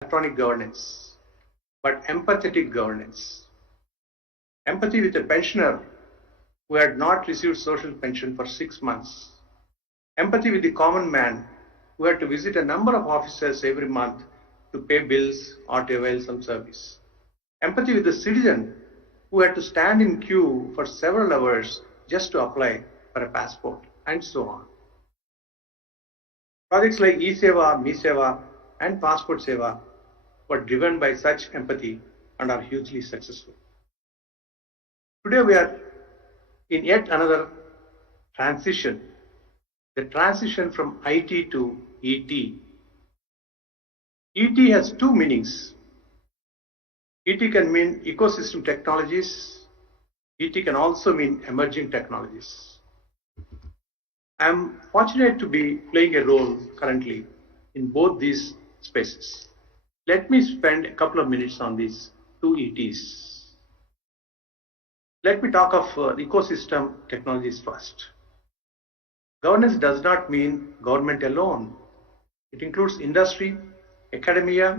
electronic governance, but empathetic governance. Empathy with a pensioner who had not received social pension for 6 months. Empathy with the common man who had to visit a number of offices every month to pay bills or to avail some service. Empathy with the citizen who had to stand in queue for several hours just to apply for a passport, and so on. Projects like e-Seva, me-Seva, and Passport Seva were driven by such empathy and are hugely successful. Today we are in yet another transition, the transition from IT to ET. ET has two meanings. ET can mean ecosystem technologies. ET can also mean emerging technologies. I am fortunate to be playing a role currently in both these spaces. Let me spend a couple of minutes on these two ETs. Let me talk of ecosystem technologies first. Governance does not mean government alone. It includes industry, academia,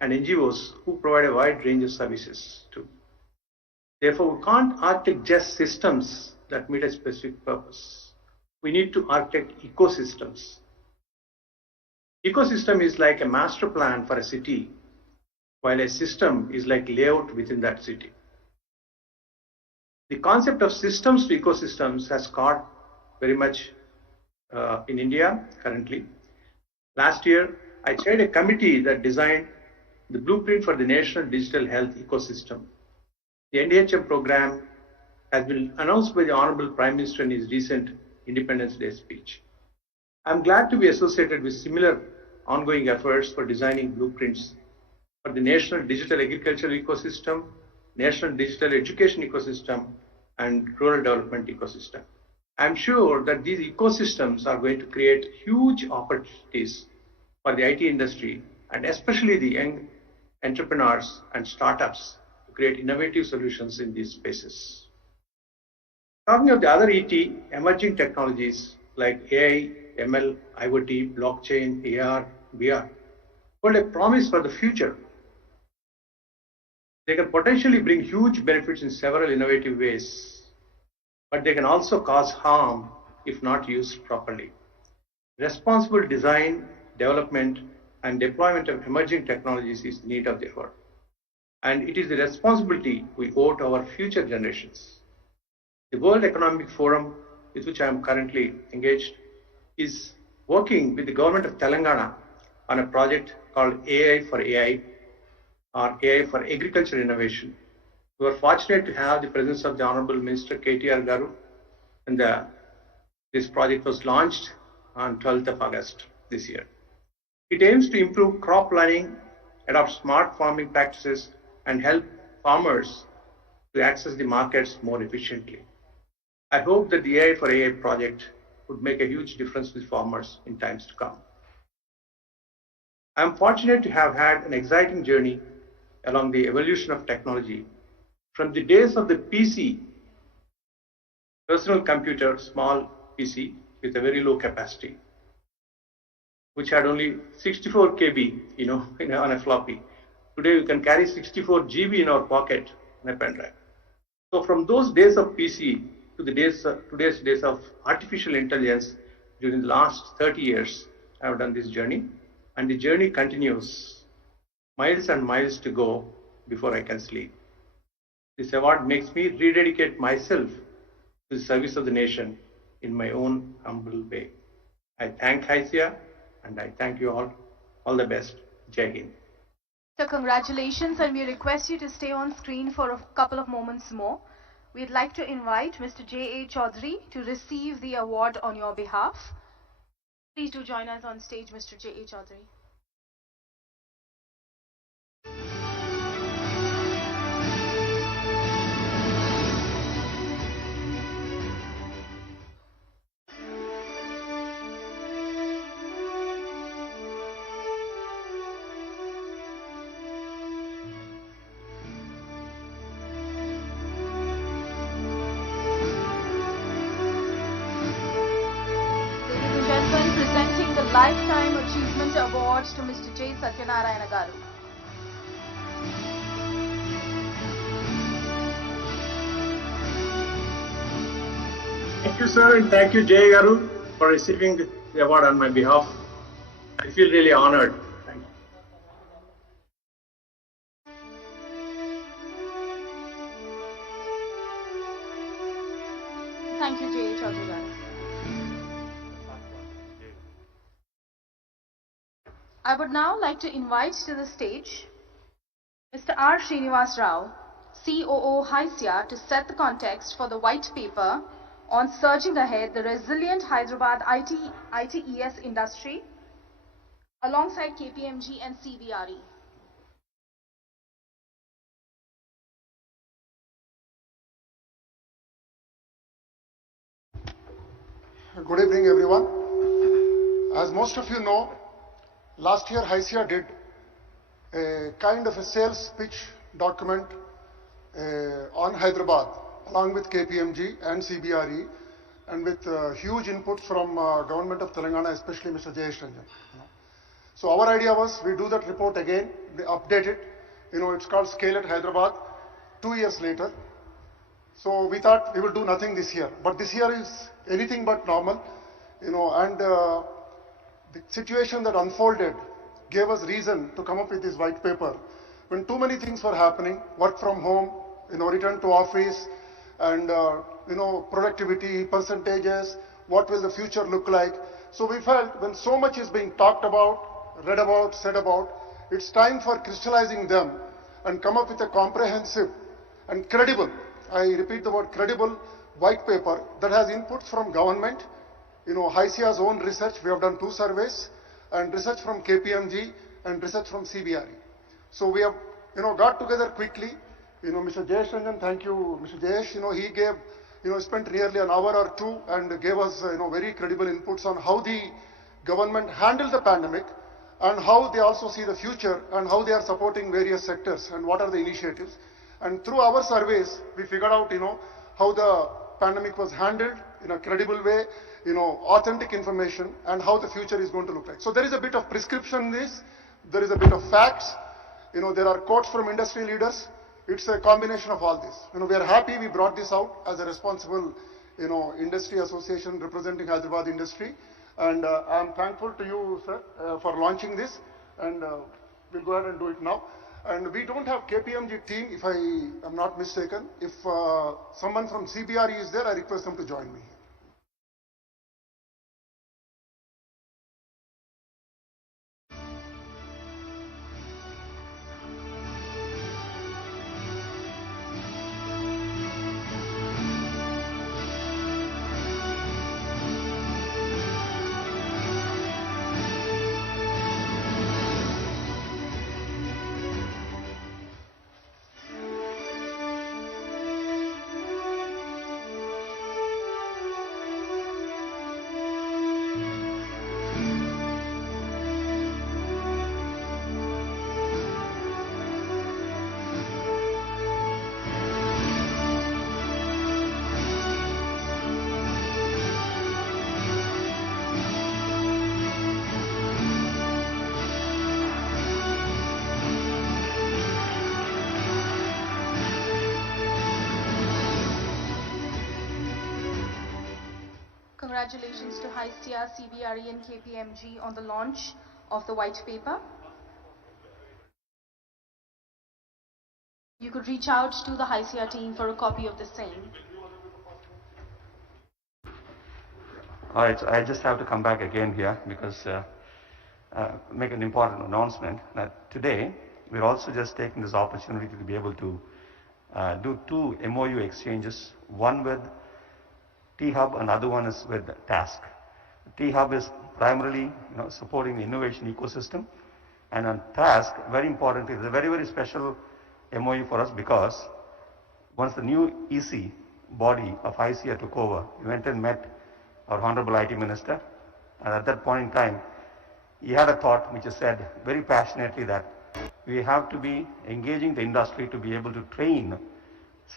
and NGOs who provide a wide range of services too. Therefore, we can't architect just systems that meet a specific purpose. We need to architect ecosystems. Ecosystem is like a master plan for a city, while a system is like layout within that city. The concept of systems to ecosystems has caught very much in India currently. Last year, I chaired a committee that designed the blueprint for the national digital health ecosystem. The NDHM program has been announced by the Honorable Prime Minister in his recent Independence Day speech. I'm glad to be associated with similar ongoing efforts for designing blueprints for the national digital agricultural ecosystem, national digital education ecosystem, and rural development ecosystem. I'm sure that these ecosystems are going to create huge opportunities for the IT industry and especially the young entrepreneurs and startups to create innovative solutions in these spaces. Talking of the other ET, emerging technologies like AI, ML, IoT, blockchain, AR, VR hold a promise for the future. They can potentially bring huge benefits in several innovative ways, but they can also cause harm if not used properly. Responsible design, development, and deployment of emerging technologies is the need of the hour. And it is the responsibility we owe to our future generations. The World Economic Forum, with which I am currently engaged, is working with the government of Telangana on a project called AI for AI, or AI for Agriculture Innovation. We were fortunate to have the presence of the Honorable Minister KTR Garu, and this project was launched on 12th of August this year. It aims to improve crop planning, adopt smart farming practices, and help farmers to access the markets more efficiently. I hope that the AI for AI project would make a huge difference with farmers in times to come. I am fortunate to have had an exciting journey along the evolution of technology from the days of the PC, personal computer, small PC with a very low capacity, which had only 64 KB, on a floppy. Today we can carry 64 GB in our pocket in a pen drive. So from those days of PC to today's days of artificial intelligence, during the last 30 years, I have done this journey, and the journey continues. Miles and miles to go before I can sleep. This award makes me rededicate myself to the service of the nation in my own humble way. I thank HICIA and I thank you all. All the best. Jai Hind. So congratulations, and we request you to stay on screen for a couple of moments more. We'd like to invite Mr. J.A. Chaudhary to receive the award on your behalf. Please do join us on stage, Mr. J.A. Chaudhary. Lifetime Achievement Award welcome Mr. J. Satyanarayana Garu. Thank you, sir, and thank you, Jay Garu, for receiving the award on my behalf. I feel really honored. Thank you. Thank you, J. Chaudhary Garu. I would now like to invite to the stage Mr. R. Srinivas Rao, COO HYSIA, to set the context for the white paper on Surging Ahead, the Resilient Hyderabad ITES Industry, alongside KPMG and CBRE. Good evening, everyone. As most of you know, last year HYSIA did a kind of a sales pitch document on Hyderabad along with KPMG and CBRE, and with huge input from government of Telangana, especially Mr. Jayesh Ranjan. So our idea was we do that report again, we update it. It's called Scale at Hyderabad 2 years later. So we thought we will do nothing this year, but this year is anything but normal, and the situation that unfolded gave us reason to come up with this white paper. When too many things were happening, work from home, return to office, and productivity percentages, what will the future look like? So we felt when so much is being talked about, read about, said about, it's time for crystallizing them and come up with a comprehensive and credible, I repeat the word credible, white paper that has inputs from government, HYSIA's own research. We have done 2 surveys, and research from KPMG and research from CBRE. So we have, got together quickly. Mr. Jayesh Ranjan, thank you, Mr. Jayesh. He gave, spent nearly an hour or 2 and gave us, very credible inputs on how the government handled the pandemic and how they also see the future and how they are supporting various sectors and what are the initiatives. And through our surveys, we figured out, how the pandemic was handled in a credible way, authentic information, and how the future is going to look like. So there is a bit of prescription in this, there is a bit of facts, there are quotes from industry leaders. It's a combination of all this. We are happy we brought this out as a responsible, industry association representing Hyderabad industry. And I'm thankful to you, sir, for launching this. And we'll go ahead and do it now. And we don't have KPMG team, if I am not mistaken. If someone from CBRE is there, I request them to join me. Congratulations to HYSIA, CBRE and KPMG on the launch of the white paper. You could reach out to the HYSIA team for a copy of the same. All right, so I just have to come back again here because make an important announcement that today we're also just taking this opportunity to be able to do 2 MOU exchanges, one with T-Hub and other one is with Task. T-Hub is primarily supporting the innovation ecosystem, and on Task, very importantly, it's a very, very special MOU for us because once the new EC body of HYSIA took over, we went and met our Honorable IT Minister, and at that point in time, he had a thought which he said very passionately that we have to be engaging the industry to be able to train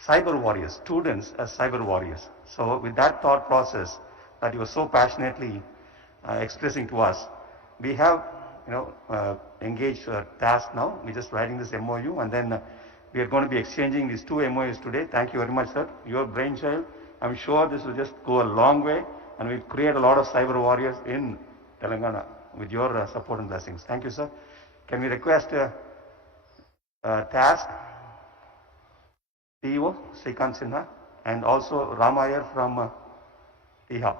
cyber warriors, students as cyber warriors. So with that thought process that he was so passionately expressing to us, we have engaged for a task now. We're just writing this MOU, and then we are going to be exchanging these 2 MOUs today. Thank you very much, sir. Your brainchild. I'm sure this will just go a long way, and will create a lot of cyber warriors in Telangana with your support and blessings. Thank you, sir. Can we request task CEO Srikant Sinha and also Ramayar from T-Hub.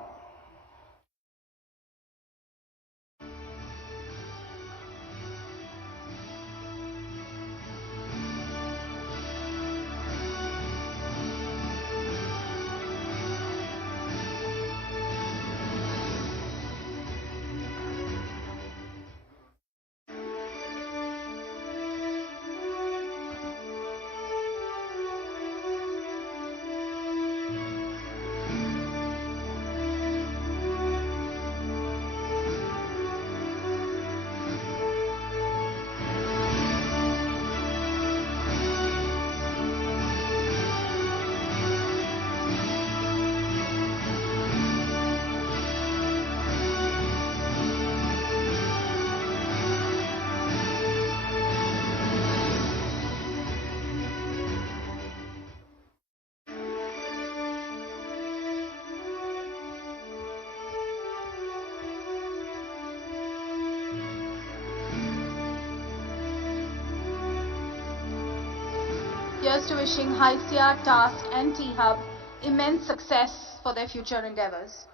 Here's to wishing HICIA, Task and T-Hub immense success for their future endeavors.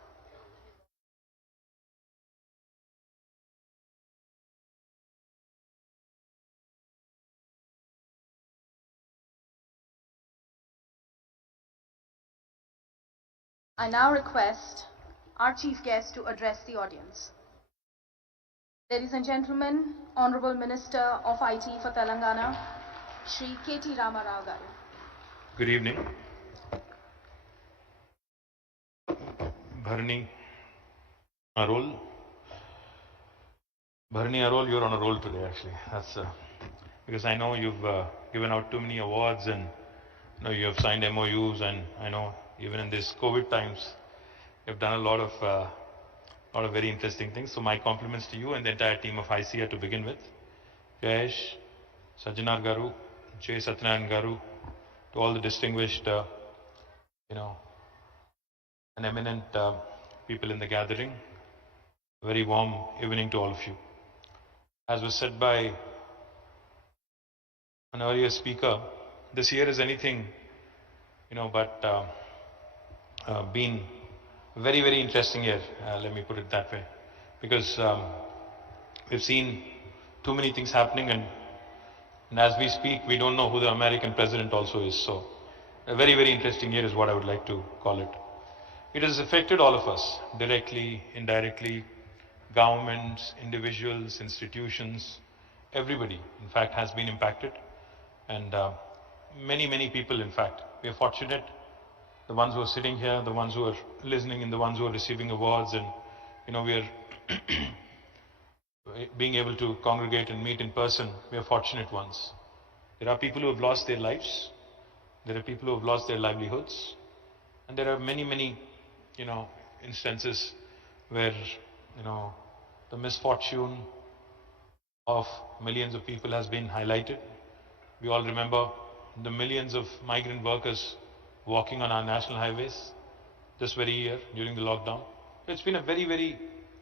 I now request our chief guest to address the audience. Ladies and gentlemen, Honorable Minister of IT for Telangana, Shri K.T. Ramarao Garu. Good evening. Bharani Arol. Bharani Arol, you're on a roll today actually. That's because I know you've given out too many awards, and you have signed MOUs, and I know even in these COVID times, you've done a lot of very interesting things. So my compliments to you and the entire team of HICIA to begin with. Jayesh, Sajjanar Garu, J. Satyanarayan Garu, to all the distinguished, and eminent people in the gathering. A very warm evening to all of you. As was said by an earlier speaker, this year is anything, but been a very, very interesting year, let me put it that way. Because we've seen too many things happening, and as we speak, we don't know who the American president also is. So a very, very interesting year is what I would like to call it. It has affected all of us, directly, indirectly, governments, individuals, institutions, everybody, in fact, has been impacted. And many, many people, in fact. We are fortunate, the ones who are sitting here, the ones who are listening, and the ones who are receiving awards, and, we are being able to congregate and meet in person. We are fortunate ones. There are people who have lost their lives. There are people who have lost their livelihoods. And there are many, many, instances where, the misfortune of millions of people has been highlighted. We all remember the millions of migrant workers walking on our national highways this very year during the lockdown. It's been a very, very